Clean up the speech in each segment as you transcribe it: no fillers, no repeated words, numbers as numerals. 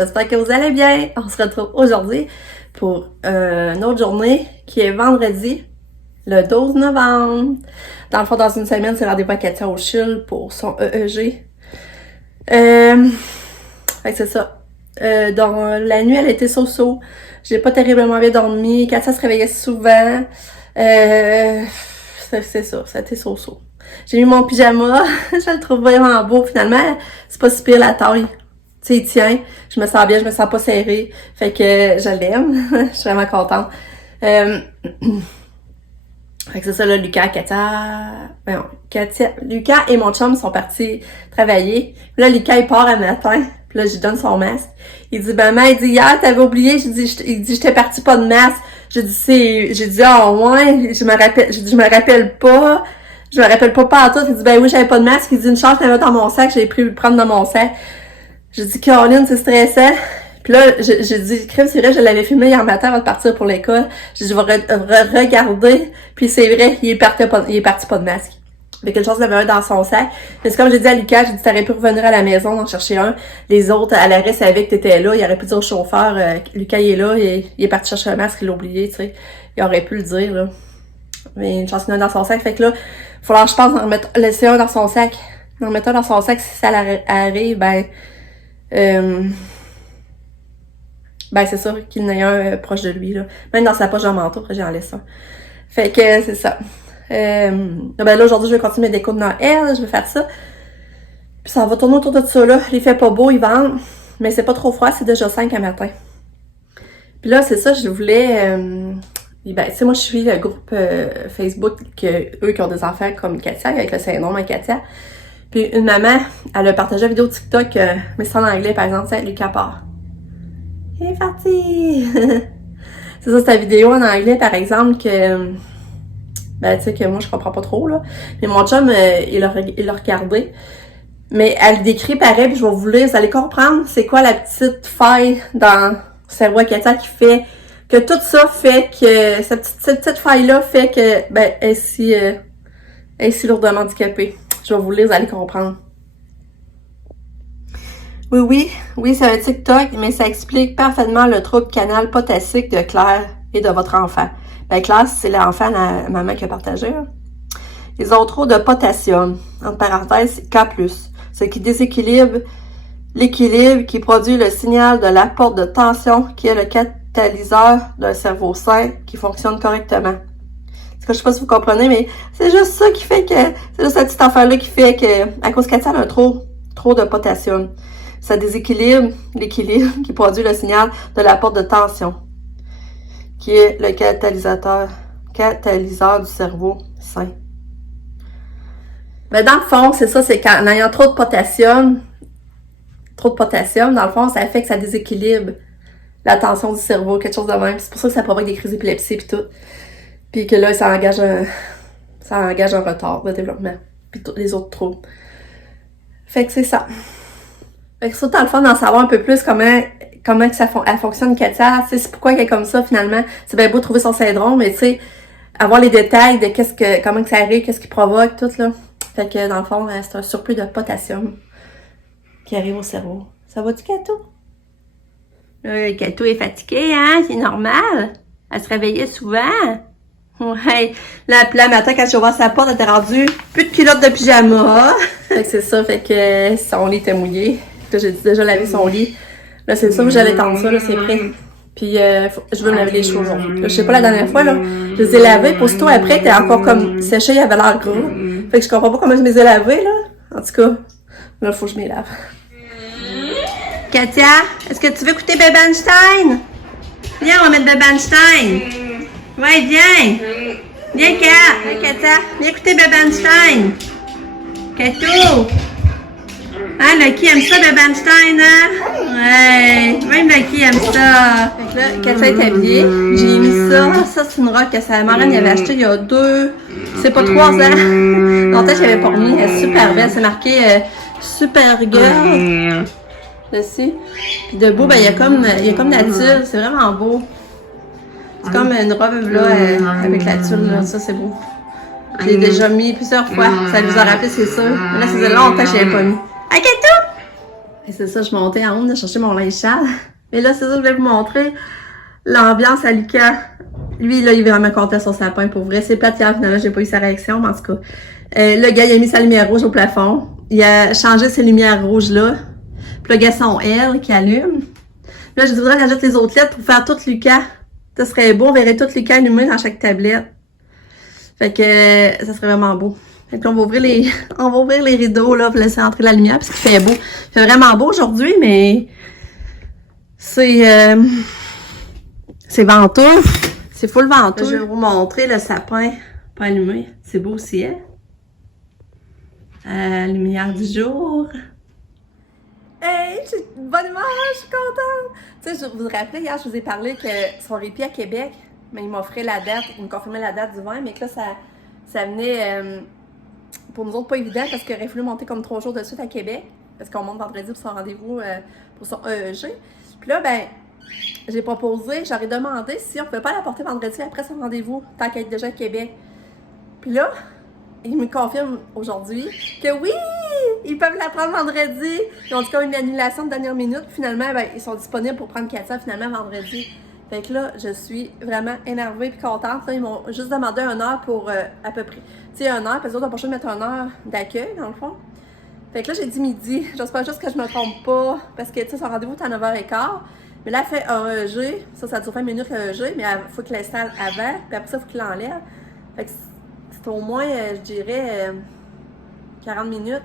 j'espère que vous allez bien. On se retrouve aujourd'hui pour une autre journée qui est vendredi, le 12 novembre. Dans le fond, dans une semaine, c'est rendez-vous à Katia au CHUL pour son EEG. Fait que c'est ça. Donc, la nuit, elle était so-so. J'ai pas terriblement bien dormi. Katia se réveillait souvent. C'est ça, ça a été so-so. J'ai mis mon pyjama. Je le trouve vraiment beau. Finalement, c'est pas si pire la taille. Tu sais, il tient. Je me sens bien, je me sens pas serrée. Fait que je l'aime. Je suis vraiment contente. Fait que c'est ça, là, Lucas et mon chum sont partis travailler. Là, Lucas, il part un matin. Puis là, je lui donne son masque. Il dit, maman, il dit, hier, t'avais oublié. Il dit, j'étais parti pas de masque. J'ai dit, ah, ouais, je me rappelle pas. Je me rappelle pas à tout. Il dit, ben oui, j'avais pas de masque. Il dit, une chance, je l'avais dans mon sac. J'ai pris le prendre dans mon sac. J'ai dit, Caroline, c'est stressant. Puis là, j'ai dit, crème, c'est vrai, je l'avais filmé hier matin avant de partir pour l'école. J'ai dit, je vais regarder. Puis c'est vrai, il est parti pas de masque. Fait quelque chose, il avait un dans son sac. Mais c'est comme j'ai dit à Lucas, j'ai dit, t'aurais pu revenir à la maison, en chercher un. Les autres, à l'arrêt, savaient que t'étais là. Il aurait pu dire au chauffeur, Lucas, il est là, il est parti chercher un masque, il l'a oublié, tu sais. Il aurait pu le dire, là. Mais une chance qu'il y en a dans son sac. Fait que là, il va falloir, je pense, laisser un dans son sac. En remettre un dans son sac, si ça arrive, ben c'est sûr qu'il y en ait un proche de lui, là. Même dans sa poche de manteau, après j'en laisse un. Fait que c'est ça. Ben là, aujourd'hui, je vais continuer mes décos de Noël, je vais faire ça. Puis ça va tourner autour de ça, là. Il fait pas beau, il vente, mais c'est pas trop froid, c'est déjà 5 à matin. Puis là, c'est ça, je voulais... ben, tu sais, moi, je suis le groupe Facebook, eux qui ont des enfants comme Katia, avec le syndrome à Katia. Puis une maman, elle a partagé une vidéo TikTok, mais c'est en anglais, par exemple, c'est Lucas part. Il est parti! C'est ça, c'est la vidéo en anglais, par exemple, que... Ben, tu sais, que moi, je comprends pas trop, là. Mais mon chum, il l'a regardé. Mais elle décrit pareil, puis je vais vous lire, vous allez comprendre c'est quoi la petite faille dans le cerveau à Katia qui fait que tout ça fait que... Cette petite faille-là fait que, ben, elle est si lourdement handicapée. Je vais vous le lire, vous allez comprendre. Oui, c'est un TikTok, mais ça explique parfaitement le trouble canal potassique de Claire et de votre enfant. Ben, Claire, c'est l'enfant de la maman qui a partagé. Hein. Ils ont trop de potassium, entre parenthèses, K+, ce qui déséquilibre l'équilibre qui produit le signal de l'apport de tension qui est le catalyseur d'un cerveau sain qui fonctionne correctement. Je sais pas si vous comprenez, mais c'est juste ça qui fait que, c'est juste cette petite affaire-là qui fait que, à cause Katia a trop de potassium. Ça déséquilibre l'équilibre qui produit le signal de l'apport de tension, qui est le catalyseur du cerveau sain. Mais dans le fond, c'est ça, c'est qu'en ayant trop de potassium, dans le fond, ça fait que ça déséquilibre la tension du cerveau, quelque chose de même. C'est pour ça que ça provoque des crises d'épilepsie et tout. Puis que là, ça engage un retard de développement. Puis tous les autres troubles. Fait que c'est ça. Fait que c'est dans le fun d'en savoir un peu plus comment que elle fonctionne, Katia. Tu sais, c'est pourquoi elle est comme ça, finalement. C'est bien beau trouver son syndrome, mais tu sais, avoir les détails de comment que ça arrive, qu'est-ce qui provoque, tout, là. Fait que, dans le fond, c'est un surplus de potassium qui arrive au cerveau. Ça va du Kato? Kato est fatiguée, hein? C'est normal. Elle se réveillait souvent. Ouais, là, matin, quand j'ai ouvert sa porte, elle était rendue plus de culotte de pyjama. Fait que c'est ça, fait que son lit était mouillé. Là, j'ai déjà lavé son lit. Là, c'est ça que j'allais tendre ça, là, c'est prêt. Puis, je veux me laver les cheveux aujourd'hui. Je sais pas, la dernière fois, là, je les ai lavés, puis aussitôt après, elle était encore comme séchée, il avait l'air gras. Fait que je comprends pas comment je me les ai lavés, là. En tout cas, là, il faut que je m'y lave. Katia, est-ce que tu veux écouter Bébé Einstein? Viens, on va mettre Bébé Einstein. Ouais, viens! Viens, Katia! Viens écouter Bébé Einstein! Kato! Hein, Lucky aime ça, Bébé Einstein, hein? Ouais! Même Lucky aime ça! Fait que là, Katia est habillée. J'ai mis ça. Ça, c'est une robe que sa marraine avait achetée il y a 3 ans. Longtemps, je l'avais pas remis. Elle est super belle. C'est marqué Super Girl. Dessus. Puis debout, ben, il y a comme la tulle. C'est vraiment beau. C'est comme une robe là, avec la tulle, là. Ça, c'est beau. Je l'ai déjà mis plusieurs fois. Ça vous a rappelé, c'est sûr. Mais là, ça faisait longtemps que je l'avais pas mis. Ah, Kato! Et c'est ça, je montais en haut de chercher mon linge sale. Et là, c'est ça, je vais vous montrer l'ambiance à Lucas. Lui, là, il est vraiment content sur sapin, pour vrai. C'est plate, hier, finalement, j'ai pas eu sa réaction, mais en tout cas. Le gars, il a mis sa lumière rouge au plafond. Il a changé ces lumières rouges-là. Puis le gars, son L qui allume. Puis là, je voudrais que j'ajoute les autres lettres pour faire tout Lucas. Ça serait beau, on verrait tout Lucas allumé dans chaque tablette. Fait que ça serait vraiment beau. Fait que là, on va ouvrir les rideaux, là, pour laisser entrer la lumière, parce qu'il fait beau. Il fait vraiment beau aujourd'hui, mais c'est venteux. C'est full venteux. Je vais vous montrer le sapin pas allumé. C'est beau aussi, hein? Lumière du jour. Hey, j'ai une bonne humeur, je suis contente! Tu sais, je vous rappelez, hier, je vous ai parlé que son répit à Québec, mais il m'offrait la date, il me confirmait la date du 20, mais que là, ça venait pour nous autres pas évident parce qu'il aurait fallu monter comme 3 jours de suite à Québec, parce qu'on monte vendredi pour son rendez-vous pour son EEG. Puis là, ben, j'ai proposé, j'aurais demandé si on pouvait pas l'apporter vendredi après son rendez-vous, tant qu'elle est déjà à Québec. Puis là, il me confirme aujourd'hui que oui, ils peuvent la prendre vendredi. Ils ont dit comme une annulation de dernière minute. Finalement, ben, ils sont disponibles pour prendre Katia finalement vendredi. Fait que là, je suis vraiment énervée et contente. Là, ils m'ont juste demandé 1 heure pour à peu près. Tu sais, 1 heure, parce que les autres ont pas choisi de mettre 1 heure d'accueil, dans le fond. Fait que là, j'ai dit midi. J'espère juste que je me trompe pas. Parce que, tu sais, son rendez-vous est à 9h15. Mais là, elle fait un EEG. Ça dure 20 minutes l'EEG. Mais il faut qu'il l'installe avant. Puis après ça, il faut qu'il l'enlève. Fait que c'est au moins, je dirais, 40 minutes.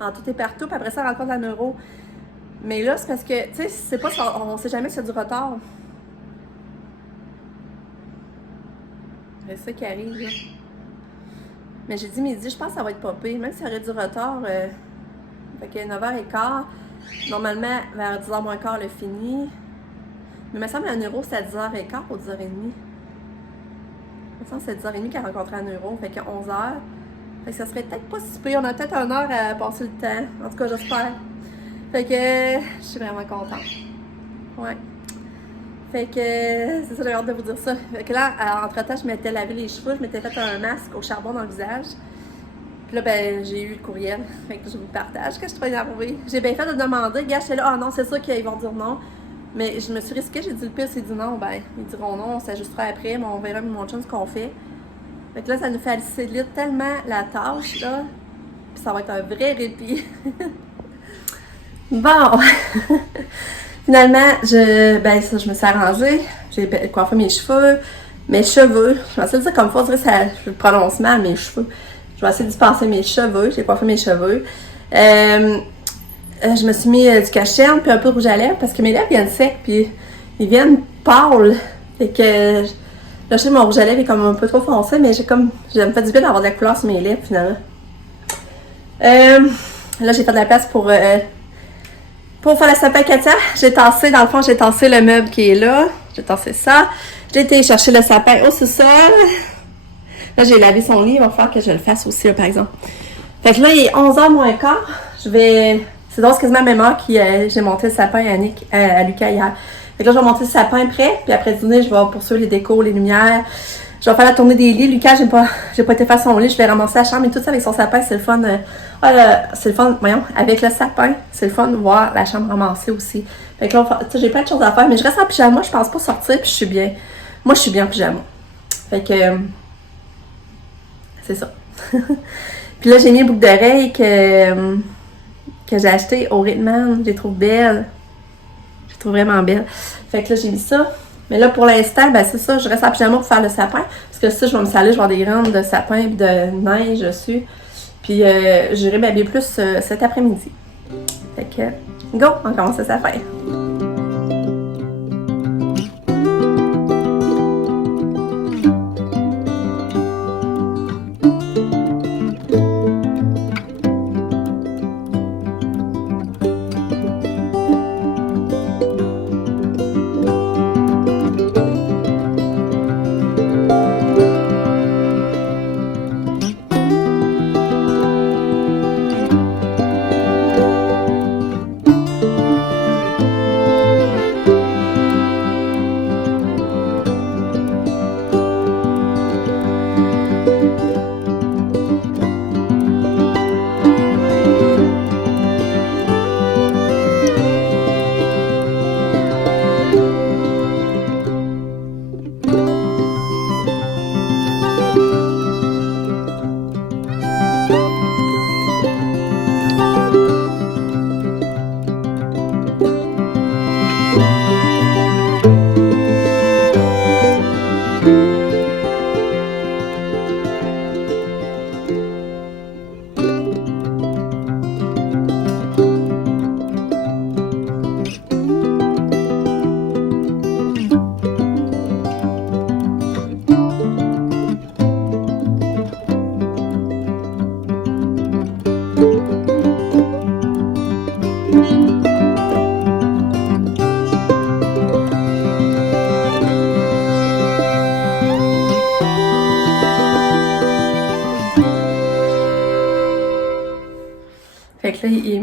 En tout et partout. Puis après ça, elle rencontre la neuro. Mais là, c'est parce que, tu sais, c'est pas, on sait jamais s'il y a du retard. C'est ça qui arrive, là. Mais j'ai dit midi, je pense que ça va être popé. Même s'il y aurait du retard, fait que 9h15, normalement, vers 10h moins quart, le fini. Mais il me semble que la neuro, c'est à 10h15 ou 10h30. Il me semble que c'est à 10h30 qu'elle a rencontré la neuro, fait que 11h. Fait que ça serait peut-être pas si pire. On a peut-être 1 heure à passer le temps. En tout cas, j'espère. Fait que je suis vraiment contente. Ouais. Fait que c'est ça, j'ai hâte de vous dire ça. Fait que là, entre-temps, je m'étais lavé les cheveux, je m'étais fait un masque au charbon dans le visage. Puis là, ben, j'ai eu le courriel. Fait que je vous partage que je suis trop énervée. J'ai bien fait de demander. Gars, j'étais là, ah non, c'est sûr qu'ils vont dire non. Mais je me suis risquée, j'ai dit le pire, c'est dit non. Ben, ils diront non, on s'ajustera après, mais on verra mon chum ce qu'on fait. Fait que là, ça nous facilite tellement la tâche, là. Puis ça va être un vrai répit. Bon! Finalement, je me suis arrangée. J'ai coiffé mes cheveux. Je vais essayer de dire comme faut, je prononce mal mes cheveux. Je vais essayer de dispenser mes cheveux. J'ai coiffé mes cheveux. Je me suis mis du cache-cerne puis un peu de rouge à lèvres parce que mes lèvres viennent secs puis ils viennent pâles. Fait que là, je sais, mon rouge à lèvres est comme un peu trop foncé, mais ça me fait du bien d'avoir de la couleur sur mes lèvres finalement. Là, j'ai fait de la place pour faire la sapin à Katia. J'ai tassé le meuble qui est là. J'ai tassé ça. J'ai été chercher le sapin au sous-sol. Là, j'ai lavé son lit. Il va falloir que je le fasse aussi, là, par exemple. Fait que là, il est 11h moins quart. C'est donc quasiment la même heure que j'ai monté le sapin à Lucas hier. Fait que là, je vais monter le sapin prêt. Puis après le dîner, je vais poursuivre les décos, les lumières. Je vais faire la tournée des lits. Lucas, j'ai pas été faire son lit. Je vais ramasser la chambre et tout ça avec son sapin. C'est le fun. C'est le fun, voyons, avec le sapin. C'est le fun de voir la chambre ramassée aussi. Fait que là, j'ai plein de choses à faire. Mais je reste en pyjama. Je pense pas sortir. Puis je suis bien. Moi, je suis bien en pyjama. Fait que c'est ça. Puis là, j'ai mis une boucle d'oreille que j'ai acheté au Ritman. Je les trouve belles. Je les trouve vraiment belles. Fait que là, j'ai mis ça. Mais là, pour l'instant, ben c'est ça, je reste en pyjama pour faire le sapin. Parce que ça, je vais me saler, je vais avoir des graines de sapin et de neige dessus. Puis j'irai m'habiller plus cet après-midi. Fait que, go, on commence le sapin.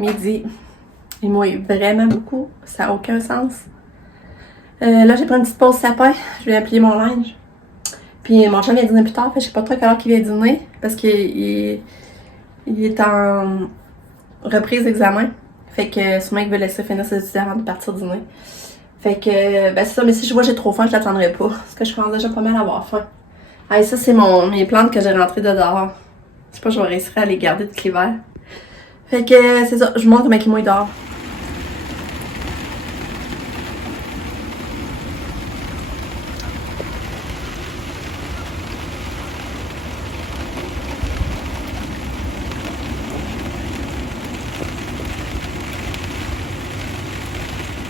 midi. Il mouille vraiment beaucoup. Ça n'a aucun sens. Là, j'ai pris une petite pause sapin. Je vais plier mon linge. Puis mon chum vient dîner plus tard. Fait que je sais pas trop à quelle heure qu'il vient dîner. Parce qu'il est en reprise d'examen. Fait que sûrement il veut laisser finir ses études avant de partir dîner. Fait que, ben c'est ça. Mais si je vois que j'ai trop faim, je l'attendrai pas. Parce que je pense déjà pas mal avoir faim. Ah, et ça, c'est mes plantes que j'ai rentrées de dehors. Je sais pas, je vais réussir à les garder de l'hiver. Fait que, c'est ça. Je vous montre comment ils mouillent dehors.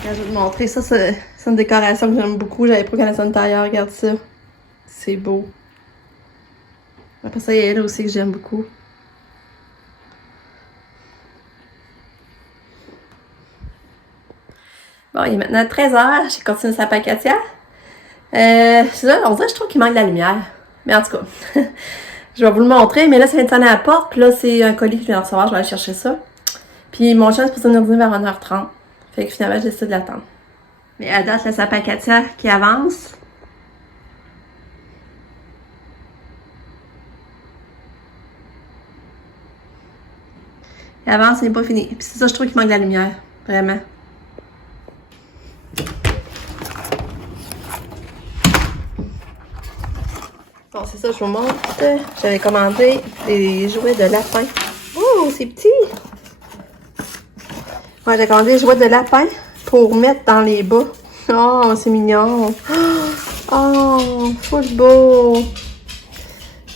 Je vais te montrer ça, c'est une décoration que j'aime beaucoup. J'avais pris Canadian Tire, regarde ça. C'est beau. Après ça, il y a elle aussi que j'aime beaucoup. Bon, il est maintenant 13h, j'ai continué sa pacatia. C'est ça, on dirait que je trouve qu'il manque de la lumière. Mais en tout cas, je vais vous le montrer. Mais là, ça vient de sonner à la porte. Puis là, c'est un colis que je viens de recevoir, je vais aller chercher ça. Puis mon chien est supposé venir dîner vers 1h30. Fait que finalement, j'ai décidé de l'attendre. Mais à date, là, sa pacatia qui avance. Il avance, il n'est pas fini. Puis c'est ça, je trouve qu'il manque de la lumière. Vraiment. Bon, c'est ça, je vous montre. J'avais commandé des jouets de lapin. Oh, c'est petit! Ouais, j'ai commandé des jouets de lapin pour mettre dans les bas. Oh, c'est mignon! Oh, full beau!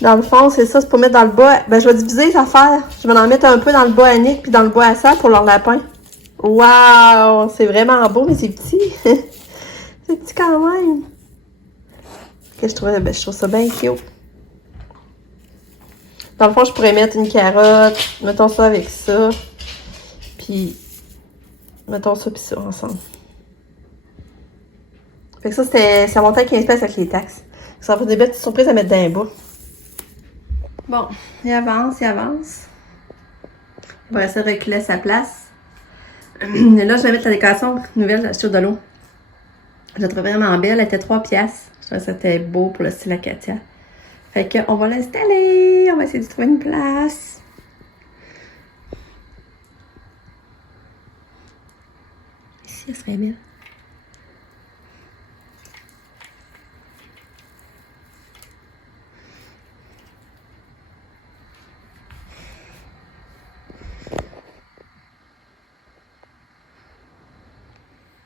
Dans le fond, c'est ça, c'est pour mettre dans le bas. Ben, je vais diviser les affaires. Je vais en mettre un peu dans le bas à Nick puis dans le bas à Sam pour leur lapin. Wow! C'est vraiment beau, mais c'est petit. C'est petit quand même. Que je trouve ça bien cute. Dans le fond, je pourrais mettre une carotte. Mettons ça avec ça. Puis, mettons ça puis ça ensemble. Fait que ça montait à 15$ avec les taxes. Ça va faire des belles petites surprises à mettre dans les bas. Bon, il avance, il avance. Il va essayer de reculer sa place. Et là, je vais mettre la décoration nouvelle achetée de l'eau. Je la trouve vraiment belle. Elle était 3$. Je trouvais que c'était beau pour le style Acacia. Fait qu'on va l'installer. On va essayer de trouver une place. Ici, elle serait belle.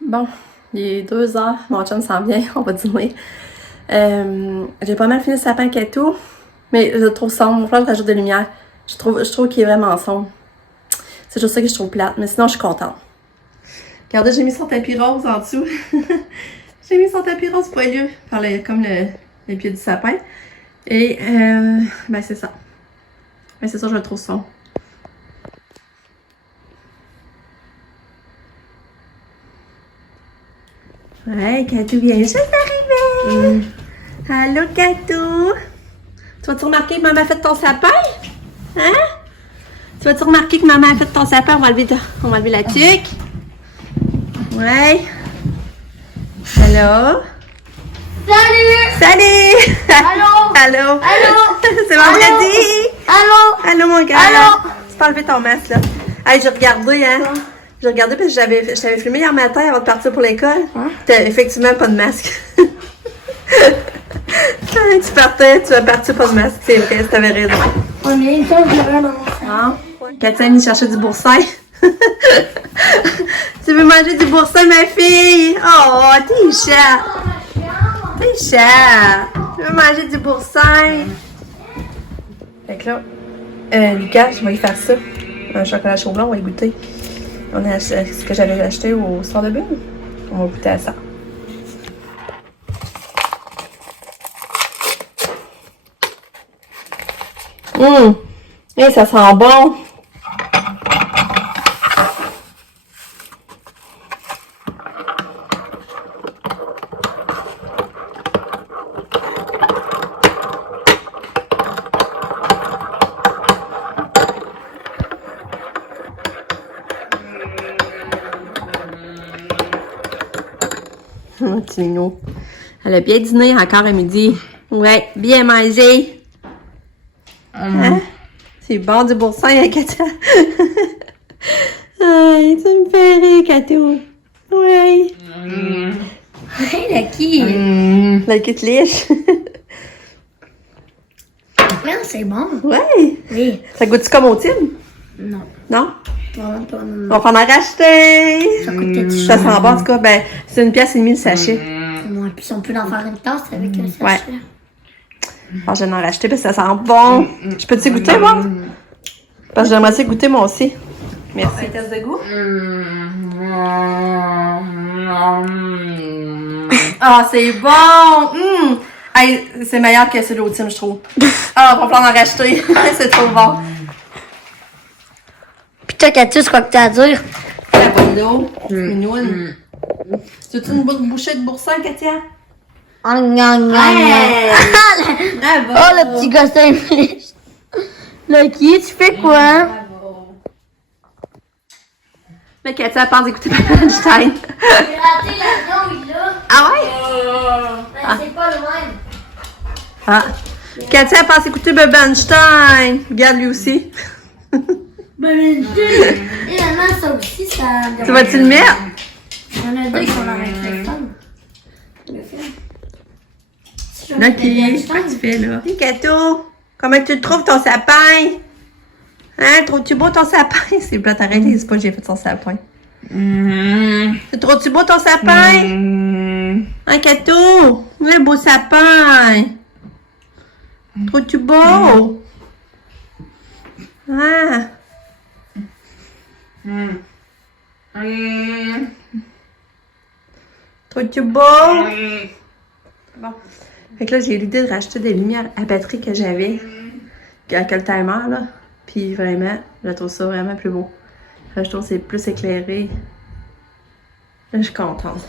Bon, il est 2h, mon chum s'en vient, on va dîner. J'ai pas mal fini le sapin et tout, mais je le trouve sombre. Il va falloir que j'ajoute de lumière. Je trouve qu'il est vraiment sombre. C'est juste ça que je trouve plate, mais sinon je suis contente. Regardez, j'ai mis son tapis rose en dessous. J'ai mis son tapis rose poilu, comme les pieds du sapin. Et, ben c'est ça. Ben c'est ça, je le trouve sombre. Ouais, Catou vient juste d'arriver. Allô, Catou. Tu vas-tu remarquer que maman a fait ton sapin? Hein? Tu vas-tu remarquer que maman a fait ton sapin? On va enlever la tuque. Ouais. Allô? Salut! Salut! Allô? Allô? Allô? C'est vendredi! Allô? Allô, mon gars! Allô? Tu peux enlever ton masque, là. Hey, j'ai regardé, hein? J'ai regardé parce que je t'avais filmé hier matin avant de partir pour l'école. Hein? T'as effectivement pas de masque. Tu partais, tu vas partir pas de masque. C'est vrai, t'avais raison. On est une chose de rien dans mon sac. Ah. Katia est chercher du boursin. Tu veux manger du boursin, ma fille? Oh, t'es chat. T'es chat. Tu veux manger du boursin? Fait que là, Lucas, je vais lui faire ça. Un chocolat chaud blanc, on va y goûter. On a acheté ce que j'avais acheté au Sport de Bulle. On va goûter à ça. Et ça sent bon. Mon petit minou. Elle a bien dîné encore à midi. Ouais, bien mangé. Hein? C'est bon du boursin, hein, Katia? Aïe, tu me fais rire, Katou. Ouais. Hey, Lucky. La queue te liche. Ouais, c'est bon. Ouais. Oui. Ça goûte-tu comme au tine? Non. Non? Vraiment pas. On va en racheter. Ça coûte quelque chose. Ça sent bon, en tout cas. Ben, c'est 1,5$ le sachet. Ouais, puis si on peut en faire une tasse avec un sachet. Ouais. Alors, je vais en racheter parce que ça sent bon. Je peux-tu goûter, moi? Parce que j'aimerais ça goûter, moi aussi. Merci. Test de goût. Ah, c'est bon! Hey, c'est meilleur que celui au team, je trouve. Ah, on va falloir en racheter. C'est trop bon. Puis toi, Cathy, c'est quoi que t'as à dire? La bonne d'eau. Minoune. C'est-tu une bouchée de boursin, Katia? Oh, Bravo! le petit gossin fliche. Lucky, tu fais quoi? Bravo! Mais Katia pense d'écouter Papa Einstein. J'ai raté l'avion, il là. Ah ouais? Ben, c'est pas le même. Ah. Katia pense écouter Bébé Einstein. Regarde lui aussi. Et maman, ça aussi, ça... Tu vas-tu le mettre? Il y en a deux qui sont dans le téléphone. Lucky, qu'est-ce que tu fais là? Hey Kato, comment tu le trouves ton sapin? Hein, trouves-tu beau ton sapin? C'est plate, arrête, c'est pas que j'ai fait son sapin. Trouves-tu beau ton sapin? Hein, Kato? Oui, beau sapin. Trouves-tu beau? Ah. Trouves-tu beau? Bon. Fait que là, j'ai l'idée de racheter des lumières à batterie que j'avais. Avec le timer, là. Puis vraiment, je trouve ça vraiment plus beau. Là, je trouve que c'est plus éclairé. Là, je suis contente.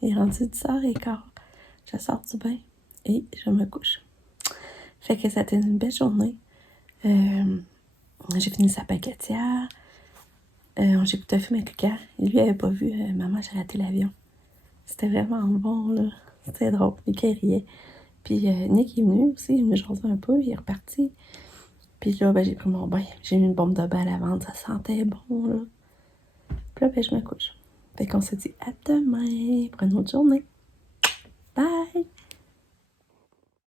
Il est rendu 10h15. Je sors du bain et je me couche. Fait que ça a été une belle journée. J'ai fini sa paquetière. J'ai écouté un film avec Lucas. Lui, il avait pas vu Maman, j'ai raté l'avion. C'était vraiment bon, là. C'était drôle. Lucas, il riait. Puis Nick est venu aussi. Il est venu jaser un peu. Il est reparti. Puis là, ben, j'ai pris mon bain. J'ai mis une bombe de bain à la lavande. Ça sentait bon, là. Puis là, ben, je me couche. Fait qu'on se dit à demain pour une autre journée. Bye!